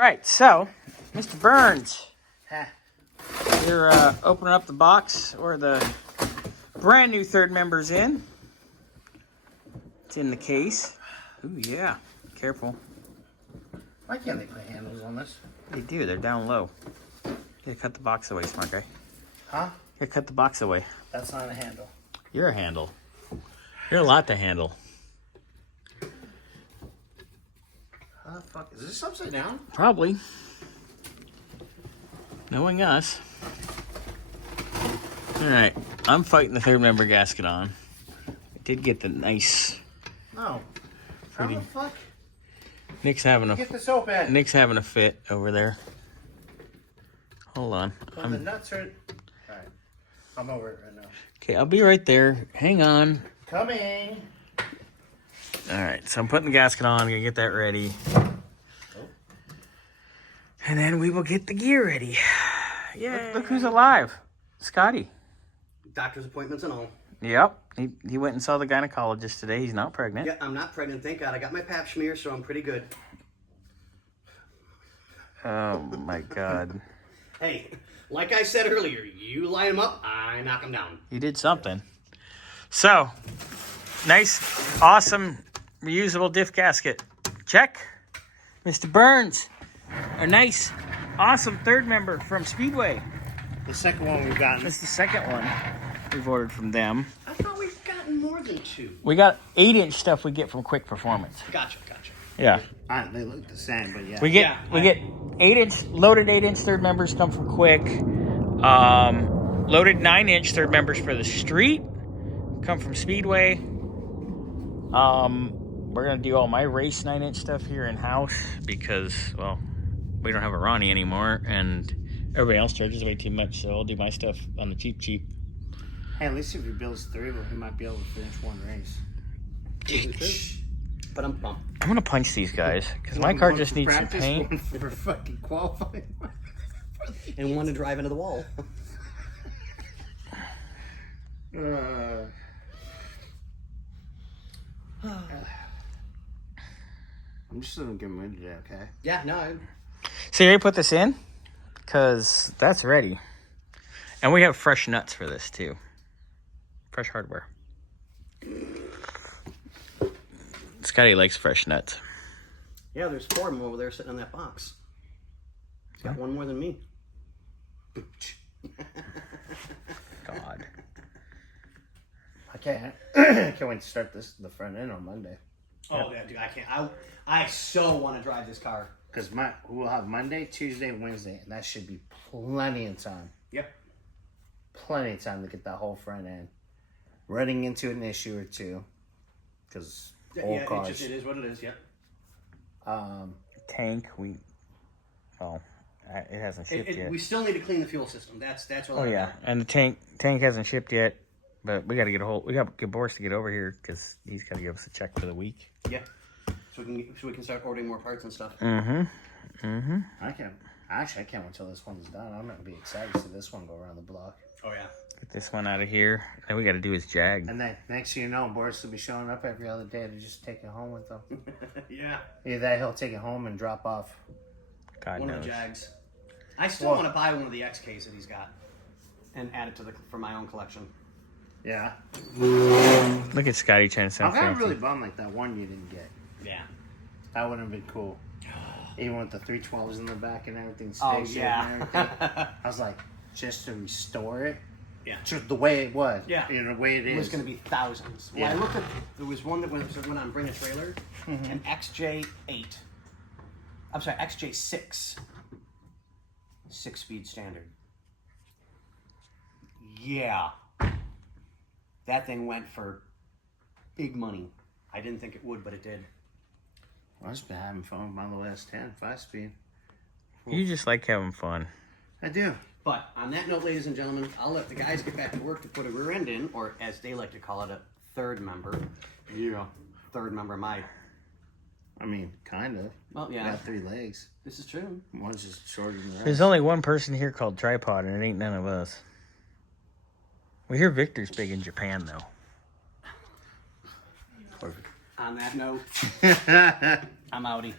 Right, so, Mr. Burns, you're opening up the box where the brand new third member's in. It's in the case. Ooh, yeah. Careful. Why can't they put handles on this? They do, they're down low. You cut the box away, smart guy. Huh? You cut the box away. That's not a handle. You're a handle. You're a lot to handle. How the fuck? Is this upside down? Probably. Knowing us. Alright, I'm fighting the third member gasket on. I did get the nice... No. Pretty. How the fuck? Nick's having Get this open. Nick's having a fit over there. Hold on. So the nuts are... Alright. I'm over it right now. Okay, I'll be right there. Hang on. Coming. Alright, so I'm putting the gasket on. I'm going to get that ready. And then we will get the gear ready. Yeah. Look who's alive. Scotty. Doctor's appointments and all. Yep. He went and saw the gynecologist today. He's not pregnant. Yeah, I'm not pregnant. Thank God. I got my pap smear, so I'm pretty good. Oh, my God. Hey, like I said earlier, you line them up, I knock them down. You did something. So, nice, awesome, reusable diff gasket. Check. Mr. Burns, a nice, awesome third member from Speedway. The second one we've gotten. That's the second one we've ordered from them. I thought we've gotten more than two. We got 8-inch stuff we get from Quick Performance. Gotcha. Yeah. They look the same, but yeah. We get 8-inch, loaded 8-inch third members come from Quick. Loaded 9-inch third members for the street come from Speedway. We're gonna do all my race 9-inch stuff here in house because, well, we don't have a Ronnie anymore, and everybody else charges way too much. So I'll do my stuff on the cheap. Hey, at least if he builds 3, well, he might be able to finish one race. But I'm pumped. I'm gonna punch these guys because my car just needs some paint. One for fucking qualifying. And one to drive into the wall. I'm just gonna get him into that, okay? Yeah, no. So you ready to put this in? Because that's ready. And we have fresh nuts for this too. Fresh hardware. Scotty likes fresh nuts. Yeah, there's 4 of them over there sitting in that box. He's got one more than me. God. I can't wait to start the front end on Monday. Oh, yeah, dude, I can't. I so want to drive this car. Because we'll have Monday, Tuesday, Wednesday, and that should be plenty of time. Yep. Plenty of time to get that whole front end. Running into an issue or two. Because old cars. It is what it is, yep. Tank, it hasn't shipped yet. We still need to clean the fuel system. That's what. Oh yeah, and the tank hasn't shipped yet, but we got to get Boris to get over here because he's got to give us a check for the week. Yeah. So we can start ordering more parts and stuff. I can't wait until this one's done. I'm gonna be excited to see this one go around the block. Oh yeah. Get this one out of here. Then we got to do his Jag. And then next thing you know, Boris will be showing up every other day to just take it home with him. Yeah. Either that, he'll take it home and drop off God one knows. of the Jags. I still want to buy one of the XKs that he's got and add it for my own collection. Yeah. Look at Scotty trying to sound I'm fancy. really bummed like that one you didn't get. Yeah. That would have been cool. Even with the 312s in the back and everything. Oh, Station yeah. and everything. I was like, just to restore it. Yeah. Just the way it was. Yeah. You know, the way it is. It was going to be thousands. Well, Yeah. I looked at, there was one that went on Bring a Trailer, an XJ8. I'm sorry, XJ6. 6-speed standard. Yeah. That thing went for big money. I didn't think it would, but it did. I've just been having fun with my little S10 5-speed. You just like having fun. I do. But on that note, ladies and gentlemen, I'll let the guys get back to work to put a rear end in, or as they like to call it, a third member. Yeah. Third member, I mean, kind of. Well, yeah. Got 3 legs. This is true. One's just shorter than the rest. There's only one person here called Tripod, and it ain't none of us. We hear Victor's big in Japan, though. On that note, I'm outie.